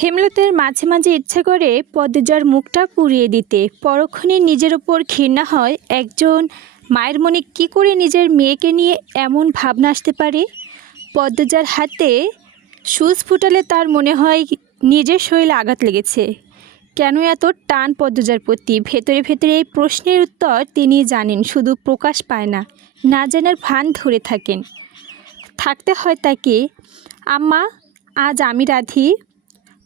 হেমলতার মাঝে মাঝে ইচ্ছে করে পদ্মজার মুখটা পুড়িয়ে দিতে। পরক্ষণে নিজের ওপর ঘৃণা হয়, একজন মায়ের মনে কী করে নিজের মেয়েকে নিয়ে এমন ভাবনা আসতে পারে। পদ্মজার হাতে সুচ ফুটালে তার মনে হয় নিজের শরীরে আঘাত লেগেছে। কেন এত টান পদ্মজার প্রতি? ভেতরে ভেতরে এই প্রশ্নের উত্তর তিনি জানেন, শুধু প্রকাশ পায় না, না জানার ভান ধরে থাকতে হয় তাকে। আম্মা, আজ আমি রাধি।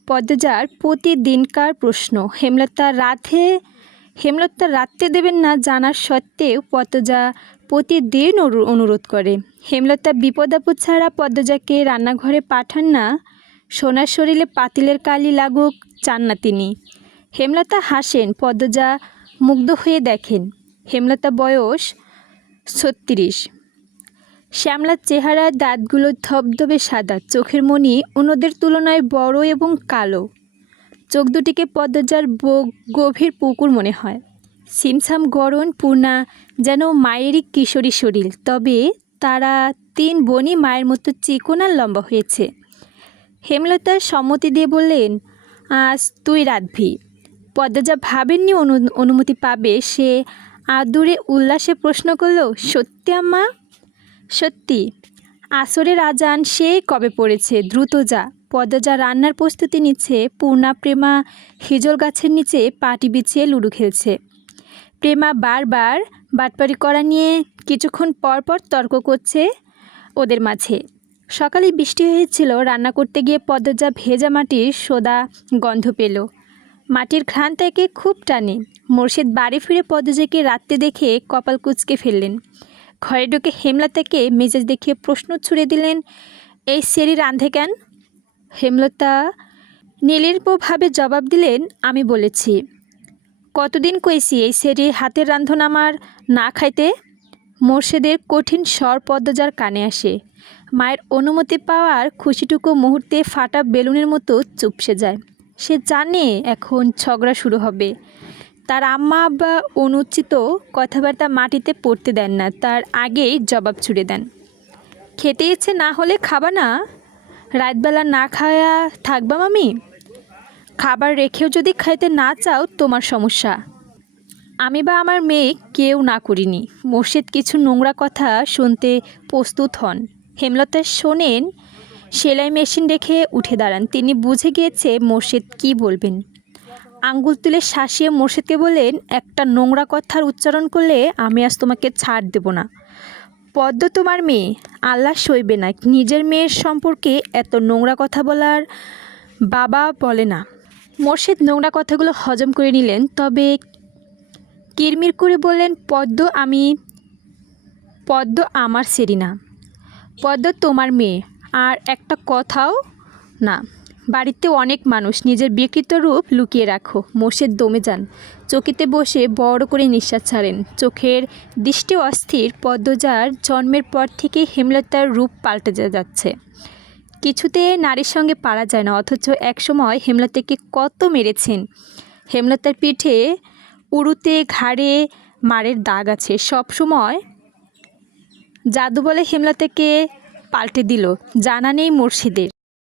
পদ্মজার প্রতিদিনকার প্রশ্ন। হেমলতা রাঁধতে দেবেন না জানার সত্ত্বেও পদ্মজা প্রতিদিন অনুরোধ করে। হেমলতা বিপদ আপদ ছাড়া পদ্মজাকে রান্নাঘরে পাঠান না। সোনার শরীরে পাতিলের কালি লাগুক চান না তিনি। হেমলতা হাসেন, পদ্মজা মুগ্ধ হয়ে দেখেন। হেমলতা বয়স 36। শ্যামলার চেহারা, দাঁতগুলো ধবধবে সাদা, চোখের মণি অন্যদের তুলনায় বড় এবং কালো। চোখ দুটিকে পদ্মজার গভীর পুকুর মনে হয়। ছিমছাম গড়ন, পূর্ণা যেন মায়েরই কিশোরী শরীর, তবে তারা 3 বোনই মায়ের মতো চিকন আর লম্বা হয়েছে। হেমলতা সম্মতি দিয়ে বললেন, আজ তুই রাঁধবি। পদ্মজা ভাবেননি অনুমতি পাবে। সে আদুরে উল্লাসে প্রশ্ন করল, সত্যি আম্মা? সত্যি। আসরের আজান সেই কবে পড়েছে, দ্রুত যা। পদ্মজা রান্নার প্রস্তুতি নিচ্ছে। পূর্ণা প্রেমা হিজল গাছের নিচে পাটি বিছিয়ে লুডো খেলছে। প্রেমা বারবার বাটপারি করা নিয়ে কিছুক্ষণ পর পর তর্ক করছে ওদের মাঝে। সকালে বৃষ্টি হয়েছিল। রান্না করতে গিয়ে পদ্মজা ভেজা মাটির সোদা গন্ধ পেল। মাটির ঘ্রাণ তাকে খুব টানে। মোর্শেদ বাড়ি ফিরে পদ্মজাকে রাত্রে দেখে কপাল কুঁচকে ফেললেন। ঘরে ঢুকে হেমলতাকে মেজাজ দেখিয়ে প্রশ্ন ছুড়ে দিলেন, এই সেরি রাঁধে কেন? হেমলতা নির্লিপ্তভাবে জবাব দিলেন, আমি বলেছি। কতদিন কইছি এই সেরি হাতের রান্ধন আমার না খাইতে? মোর্শেদের কঠিন স্বর পদ্মজার কানে আসে। মায়ের অনুমতি পাওয়ার খুশিটুকু মুহূর্তে ফাটা বেলুনের মতো চুপসে যায়। সে জানে এখন ঝগড়া শুরু হবে। তার আম্মা আব্বা অনুচিত কথাবার্তা মাটিতে পড়তে দেন না, তার আগেই জবাব ছুড়ে দেন। খেতে ইচ্ছে না হলে খাবা না? রাতবেলা না খাওয়া থাকবা মামি? খাবার রেখেও যদি খাইতে না চাও তোমার সমস্যা। আমি বা আমার মেয়ে কেউ না করিনি। মোর্শেদ কিছু নোংরা কথা শুনতে প্রস্তুত হন। হেমলতা শোনেন। সেলাই মেশিন রেখে উঠে দাঁড়ান। তিনি বুঝে গিয়েছে মোর্শেদ কী বলবেন। আঙ্গুল তুলে শাসিয়ে মোর্শেদকে বললেন, একটা নোংরা কথার উচ্চারণ করলে আমি আজ তোমাকে ছাড় দেব না। পদ্ম তোমার মেয়ে, আল্লাহ সইবে না। নিজের মেয়ের সম্পর্কে এত নোংরা কথা বলার বাবা বলে না। মোর্শেদ নোংরা কথাগুলো হজম করে নিলেন, তবে কিরমির করে বললেন, পদ্ম আমার সেরি না। পদ্ম তোমার মেয়ে, আর একটা কথাও না। বাড়িতে অনেক মানুষ, নিজের বিকৃত রূপ লুকিয়ে রাখো। মোর্শেদ দমে যান। চকিতে বসে বড় করে নিঃশ্বাস ছাড়েন। চোখের দৃষ্টি অস্থির। পদ্মজার জন্মের পর থেকে হেমলতার রূপ পাল্টে যাচ্ছে। কিছুতে নারীর সঙ্গে পারা যায় না, অথচ একসময় হেমলতাকে কত মেরেছেন। হেমলতার পিঠে, উরুতে, ঘাড়ে মারের দাগ আছে। সব সময় জাদু বলে হেমলতাকে পাল্টে দিল, জানা নেই মোর্শেদের।